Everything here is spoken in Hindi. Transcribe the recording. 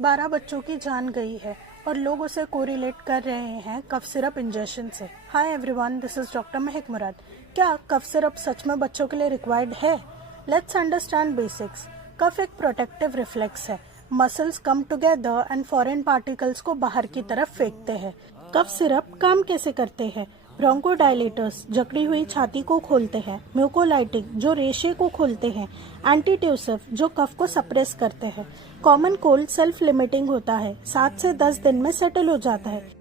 12 बच्चों की जान गई है और लोग उसे कोरिलेट कर रहे हैं कफ सिरप इंजेक्शन से। Hi everyone, this is doctor महक मुराद। क्या कफ सिरप सच में बच्चों के लिए रिक्वायर्ड है? Let's understand basics. कफ एक प्रोटेक्टिव रिफ्लेक्स है। Muscles come together and foreign particles को बाहर की तरफ फेंकते हैं। कफ सिरप काम कैसे करते हैं? ब्रोंकोडायलेटर्स जकड़ी हुई छाती को खोलते हैं, म्यूकोलाइटिक जो रेशे को खोलते हैं, एंटीट्यूसिव जो कफ को सप्रेस करते हैं। कॉमन कोल्ड सेल्फ लिमिटिंग होता है, 7 से 10 दिन में सेटल हो जाता है।